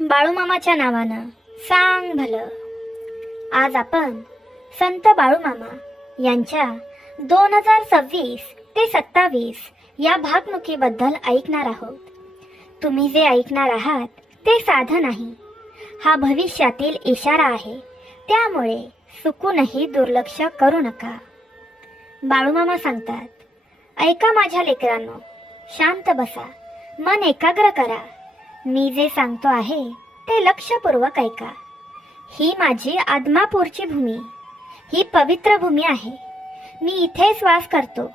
बाळूमामाच्या नावानं सांग भलं. आज आपण संत बाळूमामा यांच्या 2026 ते 27 या भागणुकीबद्दल ऐकणार आहोत. तुम्ही जे ऐकणार आहात ते साधं नाही, हा भविष्यातील इशारा आहे. त्यामुळे चुकूनही दुर्लक्ष करू नका. बाळूमामा सांगतात, ऐका माझ्या लेकरांनो, शांत बसा, मन एकाग्र करा. मी जे सांगतो आहे ते लक्षपूर्वक ऐका. ही माझी आदमापूरची भूमी, ही पवित्र भूमी आहे. मी इथेच वास करतो.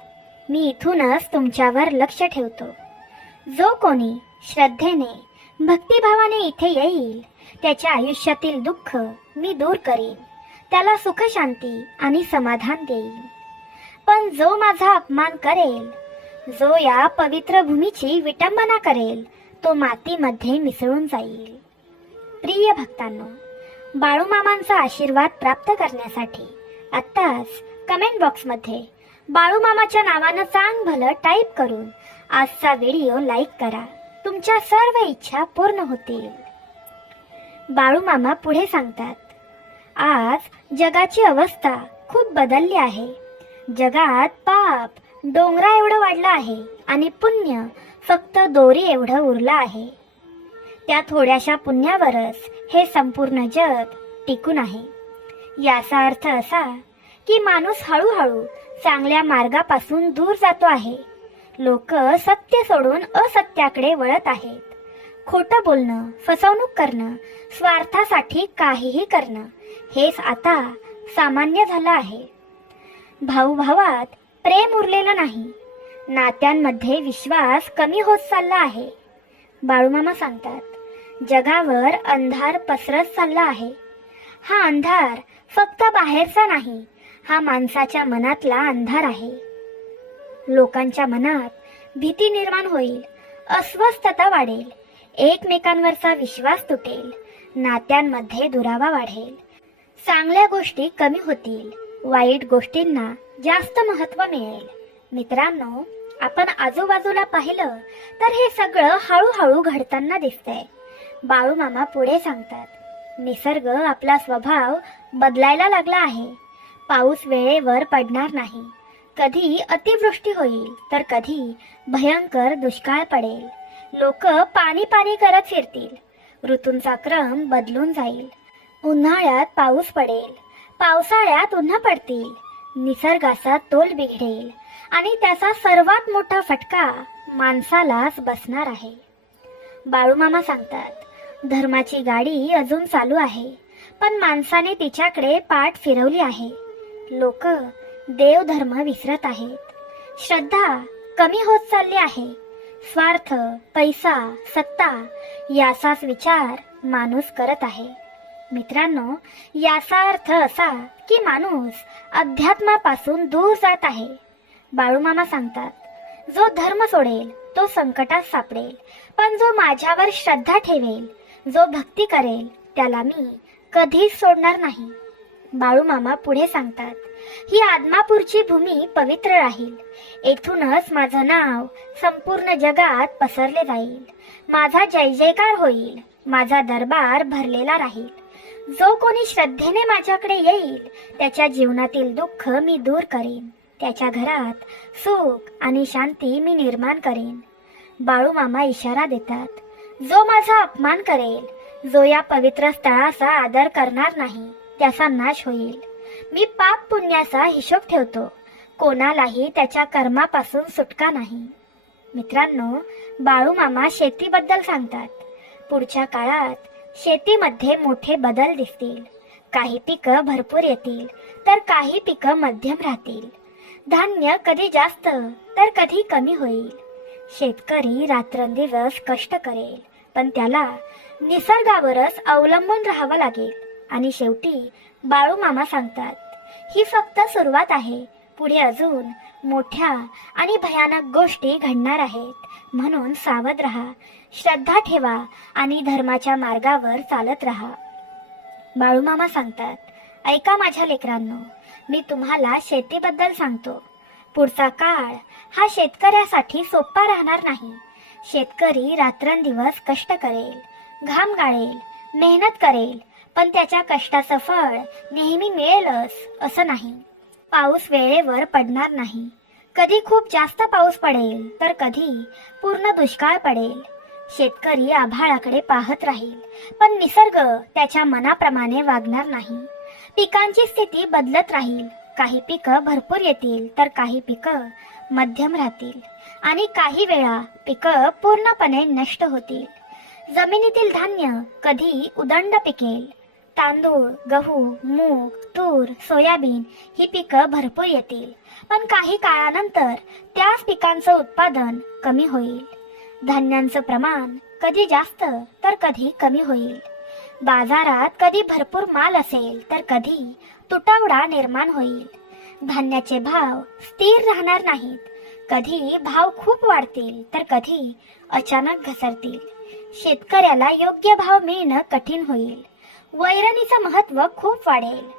मी इथूनच तुमच्यावर लक्ष ठेवतो. जो कोणी श्रद्धेने भक्तिभावाने इथे येईल त्याच्या आयुष्यातील दुःख मी दूर करीन, त्याला सुख शांती आणि समाधान देईन. पण जो माझा अपमान करेल, जो या पवित्र भूमीची विटंबना करेल, तो मातीमध्ये मिसळून जाईल. प्रिय भक्तांनो, बाळूमामांचा आशीर्वाद प्राप्त करण्यासाठी आत्ताच कमेंट बॉक्समध्ये बाळूमामाच्या नावानं सांग भलं टाईप करून आजचा व्हिडिओ लाईक करा. तुमच्या सर्व इच्छा पूर्ण होतील. बाळूमामा पुढे सांगतात, आज जगाची अवस्था खूप बदलली आहे. जगात पाप डोंगरा एवढं वाढलं आहे आणि पुण्य फक्त दोरी एवढं उरलं आहे. त्या थोड्याशा पुण्यावरच हे संपूर्ण जग टिकून आहे. याचा अर्थ असा की माणूस हळूहळू चांगल्या मार्गापासून दूर जातो आहे. लोक सत्य सोडून असत्याकडे वळत आहेत. खोटं बोलणं, फसवणूक करणं, स्वार्थासाठी काहीही करणं हेच आता सामान्य झालं आहे. भाऊभावात प्रेम उरलेलं नाही. नात्यांमध्ये विश्वास कमी होत चालला आहे. बाळूमामा सांगतात, जगावर अंधार पसरत चालला आहे. हा अंधार फक्त बाहेरचा नाही, हा माणसाच्या मनातला अंधार आहे. लोकांच्या मनात भीती निर्माण होईल, अस्वस्थता वाढेल, एकमेकांवरचा विश्वास तुटेल, नात्यांमध्ये दुरावा वाढेल, चांगल्या गोष्टी कमी होतील, वाईट गोष्टींना जास्त महत्त्व मिळेल. मित्रांनो, आपण आजूबाजूला पाहिलं तर हे सगळं हळूहळू घडताना दिसतंय. बाळूमामा पुढे सांगतात, निसर्ग आपला स्वभाव बदलायला लागला आहे. पाऊस वेळेवर पडणार नाही. कधी अतिवृष्टी होईल तर कधी भयंकर दुष्काळ पडेल. लोक पाणी पाणी करत फिरतील. ऋतूंचा क्रम बदलून जाईल. उन्हाळ्यात पाऊस पडेल, पावसाळ्यात उन्ह पडतील. निसर्गाचा तोल बिघडेल आणि त्याचा सर्वात मोठा फटका माणसालाच बसणार आहे. बाळूमामा सांगतात, धर्माची गाडी अजून चालू आहे, पण माणसाने तिच्याकडे पाठ फिरवली आहे. लोक देवधर्म विसरत आहेत. श्रद्धा कमी होत चालली आहे. स्वार्थ, पैसा, सत्ता याचाच विचार माणूस करत आहे. मित्रांनो, याचा अर्थ असा की माणूस अध्यात्मापासून दूर जात आहे. बाळूमामा सांगतात, जो धर्म सोडेल तो संकटात सापडेल, पण जो माझ्यावर श्रद्धा ठेवेल, जो भक्ती करेल, त्याला मी कधीच सोडणार नाही. बाळूमामा पुढे सांगतात, ही आदमापूरची भूमी पवित्र राहील. येथूनच माझं नाव संपूर्ण जगात पसरले जाईल. माझा जय जयकार होईल. माझा दरबार भरलेला राहील. जो कोणी श्रद्धेने माझ्याकडे येईल त्याच्या जीवनातील दुःख मी दूर करीन. त्याच्या घरात सुख आणि शांती मी निर्माण करेन. बाळूमामा इशारा देतात, जो माझा अपमान करेल, जो या पवित्र स्थळाचा आदर करणार नाही, त्याचा नाश होईल. मी पाप पुण्याचा हिशोब ठेवतो. कोणालाही त्याच्या कर्मापासून सुटका नाही. मित्रांनो, बाळूमामा शेतीबद्दल सांगतात. पुढच्या काळात शेतीमध्ये मोठे बदल दिसतील. काही पिकं भरपूर येतील तर काही पिकं मध्यम राहतील. धान्य कधी जास्त तर कधी कमी होईल. शेतकरी रात्रंदिवस कष्ट करेल, पण त्याला निसर्गावरच अवलंबून राहावं लागेल. आणि शेवटी बाळूमामा सांगतात, ही फक्त सुरुवात आहे. पुढे अजून मोठ्या आणि भयानक गोष्टी घडणार आहेत. म्हणून सावध राहा, श्रद्धा ठेवा आणि धर्माच्या मार्गावर चालत राहा. बाळूमामा सांगतात, ऐका माझ्या लेकरांनो, मी तुम्हाला शेतीबद्दल सांगतो. पुढचा काळ हा शेतकऱ्यासाठी सोपा राहणार नाही. शेतकरी रात्रंदिवस कष्ट करेल, घाम गाळेल, मेहनत करेल, पण त्याच्या कष्टाचं फळ नेहमी मिळेलच असं नाही. पाऊस वेळेवर पडणार नाही. कधी खूप जास्त पाऊस पडेल तर कधी पूर्ण दुष्काळ पडेल. शेतकरी आभाळाकडे पाहत राहील, पण निसर्ग त्याच्या मनाप्रमाणे वागणार नाही. पिकांची स्थिती बदलत राहील. काही पिकं भरपूर येतील तर काही पिकं मध्यम राहतील आणि काही वेळा पिकं पूर्णपणे नष्ट होतील. जमिनीतील धान्य कधी उदंड पिकेल. तांदूळ, गहू, मूग, तूर, सोयाबीन ही पिकं भरपूर येतील, पण काही काळानंतर त्याच पिकांचं उत्पादन कमी होईल. धान्यांचं प्रमाण कधी जास्त तर कधी कमी होईल. बाजारात कधी भरपूर माल असेल तर कधी तुटवडा निर्माण होईल. धान्याचे भाव स्थिर राहणार नाहीत. कधी भाव खूप वाढतील तर कधी अचानक घसरतील. शेतकऱ्याला योग्य भाव मिळणं कठीण होईल. वैरणीचं महत्त्व खूप वाढेल.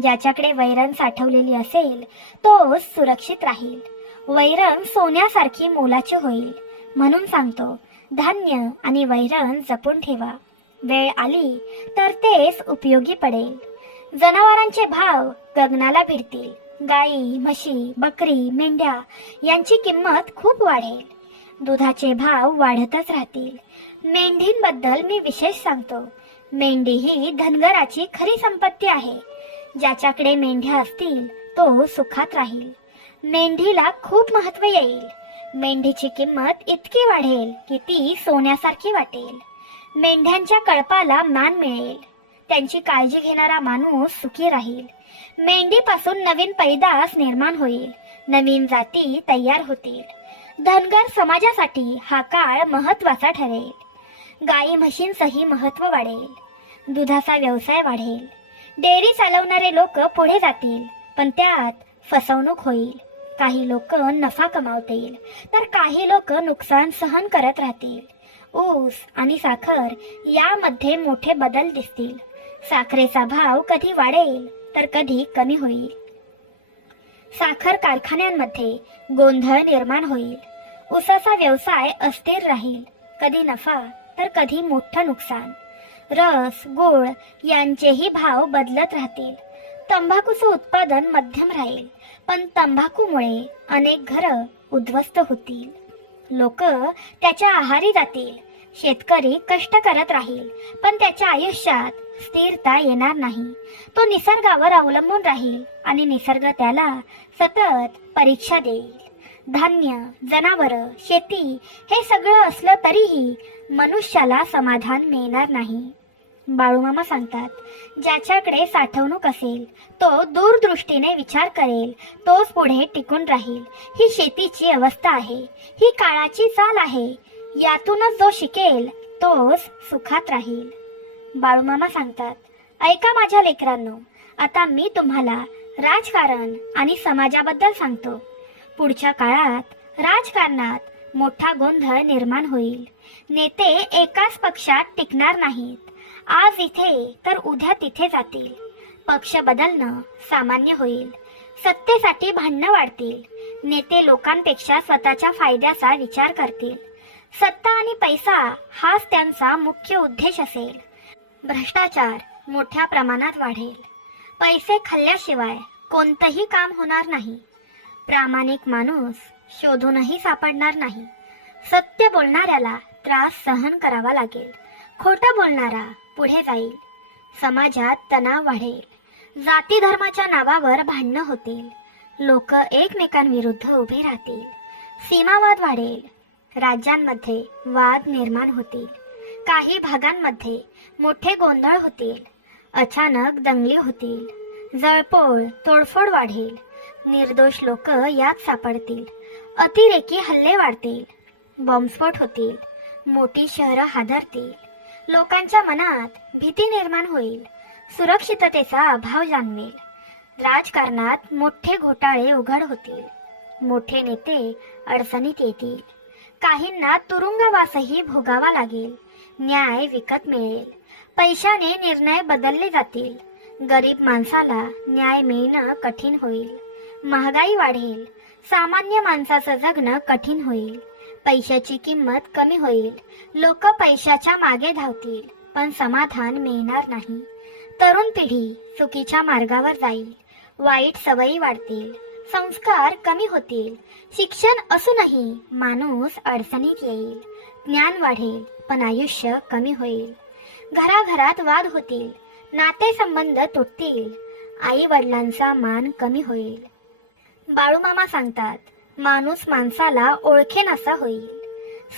ज्याच्याकडे वैरण साठवलेली असेल तोच सुरक्षित राहील. वैरण सोन्यासारखी मोलाची होईल. म्हणून सांगतो, धान्य आणि वैरण जपून ठेवा. वेळ आली तर तेच उपयोगी पडेल. जनावरांचे भाव गगनाला भिडतील. गाई, म्हशी, बकरी, मेंढ्या यांची किंमत खूप वाढेल. दुधाचे भाव वाढतच राहतील. मेंढींबद्दल मी विशेष सांगतो. मेंढी ही धनगराची खरी संपत्ती आहे. ज्याच्याकडे मेंढ्या असतील तो सुखात राहील. मेंढीला खूप महत्त्व येईल. मेंढीची किंमत इतकी वाढेल की ती सोन्यासारखी वाटेल. मेंढ्यांच्या कळपाला मान मिळेल. त्यांची काळजी घेणारा माणूस सुखी राहील. मेंढीपासून नवीन पैदास निर्माण होईल. नवीन जाती तयार होतील. धनगर समाजासाठी हा काळ महत्त्वाचा ठरेल. गाई म्हशींचंही महत्त्व वाढेल. दुधाचा व्यवसाय वाढेल. डेअरी चालवणारे लोक पुढे जातील, पण त्यात फसवणूक होईल. काही लोक नफा कमावतील तर काही लोक नुकसान सहन करत राहतील. ऊस आणि साखर यामध्ये मोठे बदल दिसतील. साखरेचा भाव कधी वाढेल तर कधी कमी होईल. साखर कारखान्यांमध्ये गोंधळ निर्माण होईल. ऊसाचा व्यवसाय अस्थिर राहील. कधी नफा तर कधी मोठं नुकसान. रस, गूळ यांचेही भाव बदलत राहतील. तंबाखूचं उत्पादन मध्यम राहील, पण तंबाखूमुळे अनेक घरं उद्ध्वस्त होतील. लोक त्याच्या आहारी जातील. शेतकरी कष्ट करत राहील, पण त्याच्या आयुष्यात स्थिरता येणार नाही. तो निसर्गावर अवलंबून राहील आणि निसर्ग त्याला सतत परीक्षा देईल. धान्य, जनावरं, शेती हे सगळं असलं तरीही मनुष्याला समाधान मिळणार नाही. बाळूमामा सांगतात, ज्याच्याकडे साठवणूक असेल तो दूरदृष्टीने विचार करेल, तोच पुढे टिकून राहील. ही शेतीची अवस्था आहे. ही काळाची चाल आहे. यातूनच जो शिकेल तोच सुखात राहील. बाळूमामा सांगतात, ऐका माझ्या लेकरांनो, आता मी तुम्हाला राजकारण आणि समाजाबद्दल सांगतो. पुढच्या काळात राजकारणात मोठा गोंधळ निर्माण होईल. नेते एकाच पक्षात टिकणार नाहीत. आज इथे तर उद्या तिथे जातील. पक्ष बदलणं सामान्य होईल. सत्तेसाठी भांडणं वाढतील. नेते लोकांपेक्षा स्वतःच्या फायद्याचा विचार करतील. सत्ता आणि पैसा हाच त्यांचा मुख्य उद्देश असेल. भ्रष्टाचार मोठ्या प्रमाणात वाढेल. पैसे खाल्ल्याशिवाय कोणतंही काम होणार नाही. प्रामाणिक माणूस शोधूनही सापडणार नाही. सत्य बोलणाऱ्याला त्रास सहन करावा लागेल. खोटं बोलणारा पुढे जाईल. समाजात तणाव वाढेल. जाती धर्माच्या नावावर भांडणं होतील. लोक एकमेकांविरुद्ध उभे राहतील. सीमावाद वाढेल. राज्यांमध्ये वाद निर्माण होतील. काही भागांमध्ये मोठे गोंधळ होतील. अचानक दंगली होतील. जळपोळ, तोडफोड वाढेल. निर्दोष लोक यात सापडतील. अतिरेकी हल्ले वाढतील. बॉम्बस्फोट होतील. मोठी शहरं हादरतील. लोकांच्या मनात भीती निर्माण होईल. सुरक्षिततेचा अभाव जाणवेल. राजकारणात मोठे घोटाळे उघड होतील. मोठे नेते अडचणीत येतील. काहींना तुरुंगवासही भोगावा लागेल. न्याय विकत मिळेल. पैशाने निर्णय बदलले जातील. गरीब माणसाला न्याय मिळणं कठीण होईल. महागाई वाढेल. सामान्य माणसाचं जगणं कठीण होईल. पैशाची किंमत कमी होईल. लोक पैशाच्या मागे धावतील, पण समाधान मिळणार नाही. तरुण पिढी चुकीच्या मार्गावर जाईल. वाईट सवयी वाढतील. संस्कार कमी होतील. शिक्षण असूनही माणूस अडचणीत येईल. ज्ञान वाढेल, पण आयुष्य कमी होईल. घराघरात वाद होतील. नातेसंबंध तुटतील. आई वडिलांचा मान कमी होईल. बाळूमामा सांगतात, माणूस माणसाला ओळखेनासा होईल.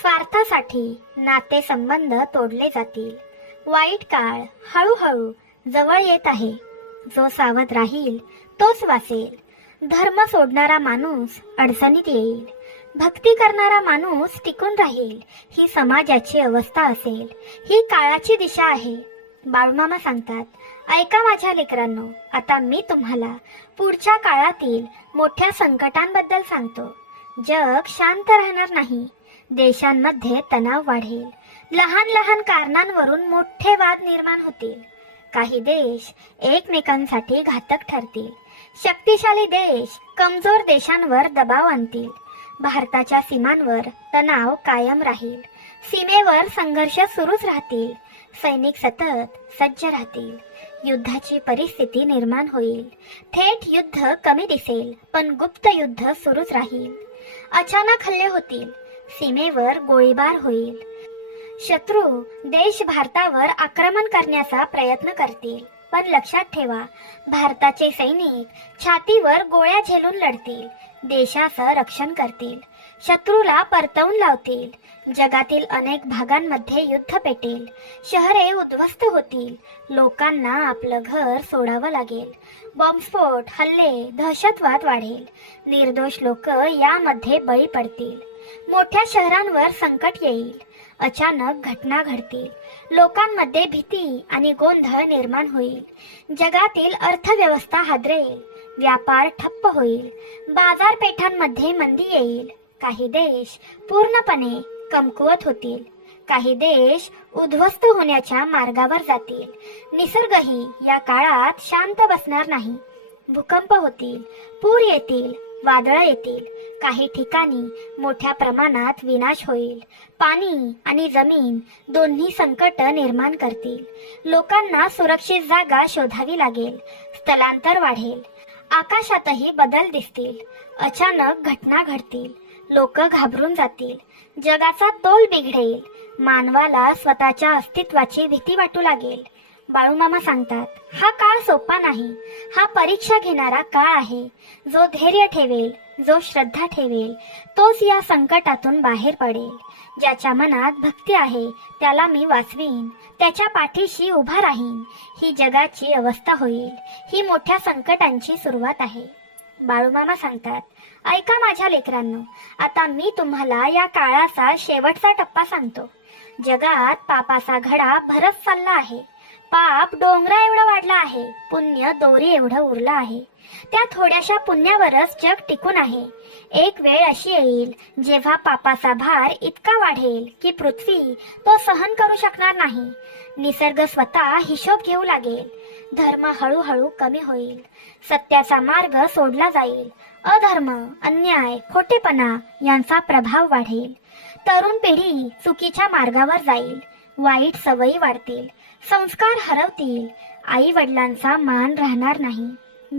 स्वार्थासाठी नातेसंबंध तोडले जातील. वाईट काळ हळूहळू जवळ येत आहे. जो सावध राहील तोच वाचेल. धर्म सोडणारा माणूस अडचणीत येईल. भक्ती करणारा माणूस टिकून राहील. ही समाजाची अवस्था असेल. ही काळाची दिशा आहे. बाळूमामा सांगतात, ऐका माझ्या लेकरांनो, आता मी तुम्हाला पुढच्या काळातील मोठ्या संकटांबद्दल सांगतो. जग शांत राहणार नाही. देशांमध्ये तणाव वाढेल. लहान लहान कारणांवरून मोठे वाद निर्माण होतील. काही देश एकमेकांसाठी घातक ठरतील. शक्तिशाली देश कमजोर देशांवर दबाव आणतील. भारताच्या सीमांवर तणाव कायम राहील. सीमेवर संघर्ष सुरूच राहतील. सैनिक सतत सज्ज राहतील. युद्धाची परिस्थिती निर्माण होईल. थेट युद्ध कमी दिसेल, पण गुप्त युद्ध सुरूच राहील. अचानक हल्ले होतील. सीमेवर गोळीबार होईल. शत्रू देश भारतावर आक्रमण करण्याचा प्रयत्न करतील. पण लक्षात ठेवा, भारताचे सैनिक छातीवर गोळ्या झेलून लढतील. देशाचं रक्षण करतील. शत्रूला परतवून लावतील. जगातील अनेक भागांमध्ये युद्ध पेटेल. शहरे उद्ध्वस्त होतील. लोकांना आपलं घर सोडावं लागेल. बॉम्बस्फोट, हल्ले, दहशतवाद वाढेल. निर्दोष लोक यामध्ये बळी पडतील. मोठ्या शहरांवर संकट येईल. अचानक घटना घडतील. लोकांमध्ये भीती आणि गोंधळ निर्माण होईल. जगातील अर्थव्यवस्था हादरेल. व्यापार ठप्प होईल. बाजारपेठांमध्ये मंदी येईल. काही देश पूर्णपणे कमकुवत होतील. काही देश उद्ध्वस्त होण्याच्या मार्गावर जातील. निसर्गही या काळात शांत बसणार नाही. भूकंप होतील. पूर येतील. वादळ येतील. काही ठिकाणी मोठ्या प्रमाणात विनाश होईल. पाणी आणि जमीन दोन्ही संकट निर्माण करतील. लोकांना सुरक्षित जागा शोधावी लागेल. स्थलांतर वाढेल. आकाशातही बदल दिसतील. अचानक घटना घडतील. लोक घाबरून जातील. जगाचा तोल बिघडेल. मानवाला स्वतःच्या अस्तित्वाची भीती वाटू लागेल. बाळूमामा सांगतात, हा काळ सोपा नाही. हा परीक्षा घेणारा काळ आहे. जो धैर्य ठेवेल, जो श्रद्धा ठेवेल, तोच या संकटातून बाहेर पडेल. ज्याच्या मनात भक्ती आहे त्याला मी वाचवीन. त्याच्या पाठीशी उभा राहीन. ही जगाची अवस्था होईल. ही मोठ्या संकटांची सुरुवात आहे. बाळूमामा सांगतात, ऐका माझ्या लेकरांनो, आता मी तुम्हाला या काळाचा शेवटचा टप्पा सांगतो. जगात पापाचा घडा भरत चालला आहे. पाप डोंगरा एवढा वाढला आहे. पुण्य दोरी एवढं उरलं आहे. त्या थोड्याशा पुण्यावरच जग टिकून आहे. एक वेळ अशी येईल जेव्हा पापाचा भार इतका वाढेल की पृथ्वी तो सहन करू शकणार नाही. निसर्ग स्वतः हिशोब घेऊ लागेल. धर्म हळूहळू कमी होईल. सत्याचा मार्ग सोडला जाईल. अधर्म, अन्याय, खोटेपणा यांचा प्रभाव वाढेल. तरुण पिढी चुकीच्या मार्गावर जाईल. वाईट सवयी वाढतील. संस्कार हरवतील. आई वडिलांचा मान राहणार नाही.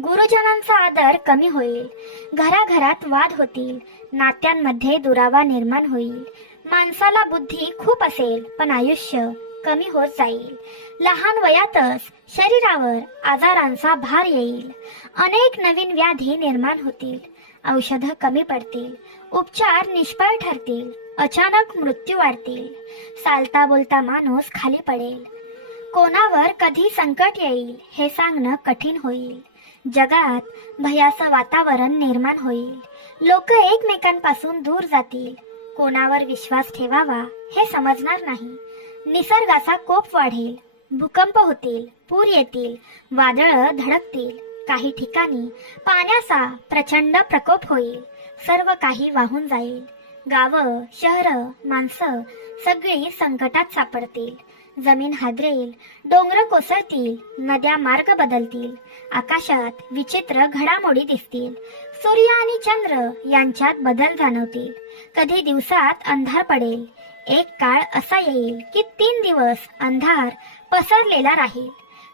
गुरुजनांचा आदर कमी होईल. घराघरात वाद होतील. नात्यांमध्ये दुरावा निर्माण होईल. माणसाला बुद्धी खूप असेल, पण आयुष्य कमी होत जाईल. लहान वयातच शरीरावर आजारांचा भार येईल. अनेक नवीन व्याधी निर्माण होतील. औषधं कमी पडतील. उपचार निष्फळ ठरतील. अचानक मृत्यू वाढतील. चालता बोलता माणूस खाली पडेल. कोणावर कधी संकट येईल हे सांगणं कठीण होईल. जगात भयाचं वातावरण निर्माण होईल. लोक एकमेकांपासून दूर जातील. कोणावर विश्वास ठेवावा हे समजणार नाही. निसर्गाचा कोप वाढेल. भूकंप होतील. पूर येतील. वादळं धडकतील. काही ठिकाणी पाण्याचा प्रचंड प्रकोप होईल. सर्व काही वाहून जाईल. गावं, शहरं, माणसं सगळी संकटात सापडतील. जमीन हादरेल. डोंगर कोसळतील. नद्या मार्ग बदलतील. आकाशात विचित्र घडामोडी दिसतील. सूर्य आणि चंद्र यांच्यात बदल जाणवतील. कधी दिवसात अंधार पडेल. एक काळ असा येईल की 3 दिवस अंधार पसरलेला राहील.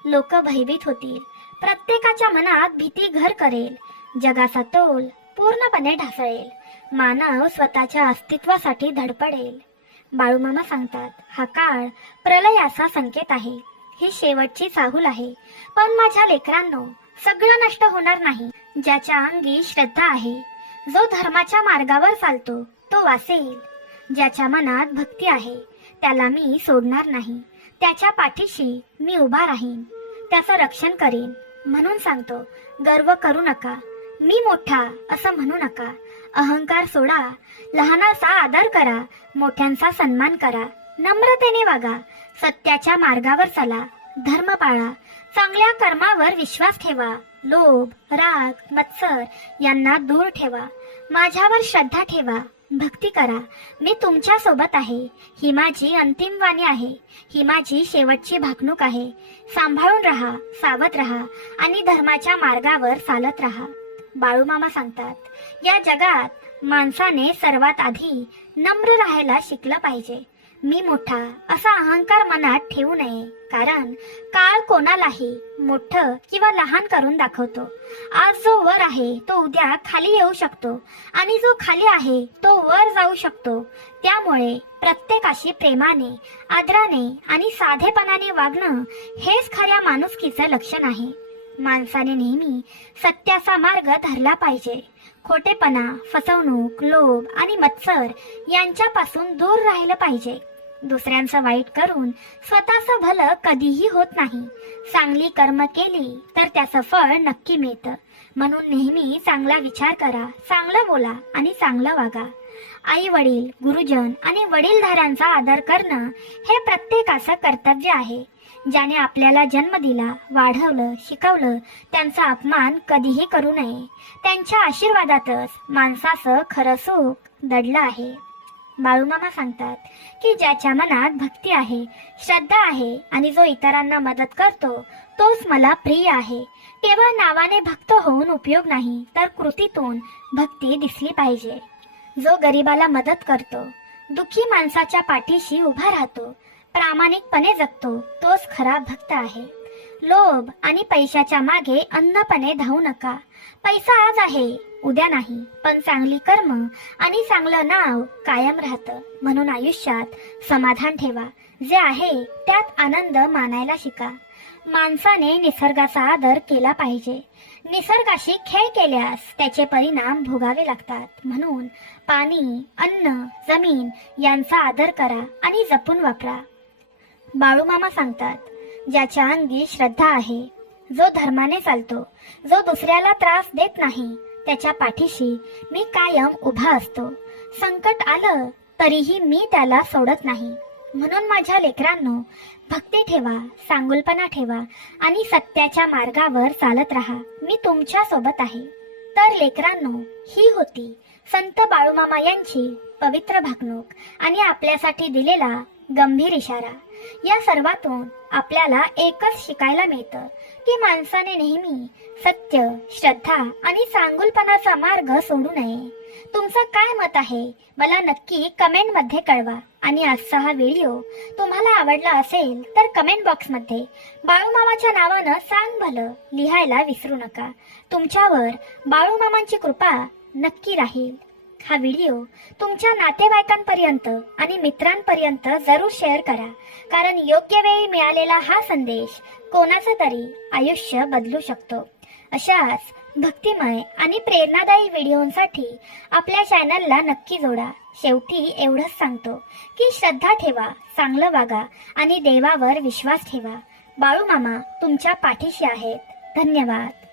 लोक भयभीत होतील. प्रत्येकाच्या मनात भीती घर करेल. जगाचा तोल पूर्णपणे ढासळेल. मानव स्वतःच्या अस्तित्वासाठी धडपडेल. बाळूमामा सांगतात, हा काळ प्रलयाचा संकेत आहे. ही शेवटची चाहूल आहे. पण माझ्या लेकरांनो, सगळं नष्ट होणार नाही. ज्याच्या अंगी श्रद्धा आहे, जो धर्माच्या मार्गावर चालतो, तो वासेल. ज्याच्या मनात भक्ती आहे, त्याला मी सोडणार नाही. त्याच्या पाठीशी मी उभा राहीन. त्याचं रक्षण करीन. म्हणून सांगतो, गर्व करू नका. मी मोठा असं म्हणू नका. अहंकार सोडा. लहानाचा आदर करा. मोठ्यांचा सन्मान करा. नम्रतेने वागा. सत्याच्या मार्गावर चला. धर्म पाळा. चांगल्या कर्मावर विश्वास ठेवा. लोभ, राग, मत्सर यांना दूर ठेवा. माझ्यावर श्रद्धा ठेवा. भक्ती करा. मी तुमच्या सोबत आहे. ही माझी अंतिम वाणी आहे. ही माझी शेवटची भाकणूक आहे. सांभाळून राहा, सावध राहा आणि धर्माच्या मार्गावर चालत राहा. बाळूमामा सांगतात, या जगात माणसाने सर्वात आधी नम्र राहायला शिकलं पाहिजे. मी मोठा असा अहंकार मनात ठेवू नये. कारण काळ कोणालाही मोठं किंवा लहान करून दाखवतो. आज जो वर आहे तो उद्या खाली येऊ शकतो आणि जो खाली आहे तो वर जाऊ शकतो. त्यामुळे प्रत्येकाशी प्रेमाने, आदराने आणि साधेपणाने वागणं हेच खऱ्या माणुसकीचं लक्षण आहे. माणसाने नेहमी सत्याचा मार्ग धरला पाहिजे. खोटेपणा, फसवणूक, लोभ आणि मत्सर यांच्यापासून दूर राहिलं पाहिजे. दुसऱ्यांचं वाईट करून स्वतःचं भलं कधीही होत नाही. चांगली कर्म केली तर त्याचं फळ नक्की मिळतं. म्हणून नेहमी चांगला विचार करा, चांगलं बोला आणि चांगलं वागा. आई वडील, गुरुजन आणि वडीलधाऱ्यांचा आदर करणं हे प्रत्येकाचं कर्तव्य आहे. ज्याने आपल्याला जन्म दिला, वाढवलं, शिकवलं, त्यांचा अपमान कधीही करू नये. त्यांच्या आशीर्वादातच माणसाचं खरं सुख दडलं आहे. बाळूमामा सांगतात की ज्याच्या मनात भक्ती आहे, श्रद्धा आहे आणि जो इतरांना मदत करतो, तोच मला प्रिय आहे. केवळ नावाने भक्त होऊन उपयोग नाही, तर कृतीतून भक्ती दिसली पाहिजे. जो गरिबाला मदत करतो, दुःखी माणसाच्या पाठीशी उभा राहतो, प्रामाणिकपणे जगतो, तोच खरा भक्त आहे. लोभ आणि पैशाच्या मागे अंधपणे धावू नका. पैसा आज आहे, उद्या नाही. पण चांगली कर्म आणि चांगलं नाव कायम राहतं. म्हणून आयुष्यात समाधान ठेवा. जे आहे त्यात आनंद मानायला शिका. माणसाने निसर्गाचा आदर केला पाहिजे. निसर्गाशी खेळ केल्यास त्याचे परिणाम भोगावे लागतात. म्हणून पाणी, अन्न, जमीन यांचा आदर करा आणि जपून वापरा. बाळूमामा सांगतात, ज्याच्या अंगी श्रद्धा आहे, जो धर्माने चालतो, जो दुसऱ्याला त्रास देत नाही, त्याच्या पाठीशी मी कायम उभा असतो. संकट आलं तरीही मी त्याला सोडत नाही. म्हणून माझ्या लेकरांनो, भक्ती ठेवा, सांगुलपणा ठेवा आणि सत्याच्या मार्गावर चालत राहा. मी तुमच्या सोबत आहे. तर लेकरांनो, ही होती संत बाळूमामा यांची पवित्र भाकणूक आणि आपल्यासाठी दिलेला गंभीर इशारा. या सर्वातून आपल्याला एकच शिकायला मिळतं की माणसाने नेहमी सत्य, श्रद्धा आणि चांगुलपणाचा मार्ग सोडू नये. तुमचं काय मत आहे मला नक्की कमेंट मध्ये कळवा. आणि आजचा हा व्हिडिओ तुम्हाला आवडला असेल तर कमेंट बॉक्स मध्ये बाळूमामाच्या नावानं सांग भलं लिहायला विसरू नका. तुमच्यावर बाळूमामांची कृपा नक्की राहील. हा व्हिडिओ तुमच्या नातेवाईकांपर्यंत आणि मित्रांपर्यंत जरूर शेअर करा. कारण योग्य वेळी मिळालेला हा संदेश कोणाचं तरी आयुष्य बदलू शकतो. अशाच भक्तिमय आणि प्रेरणादायी व्हिडिओंसाठी आपल्या चॅनलला नक्की जोडा. शेवटी एवढंच सांगतो की श्रद्धा ठेवा, चांगलं वागा आणि देवावर विश्वास ठेवा. बाळूमामा तुमच्या पाठीशी आहेत. धन्यवाद.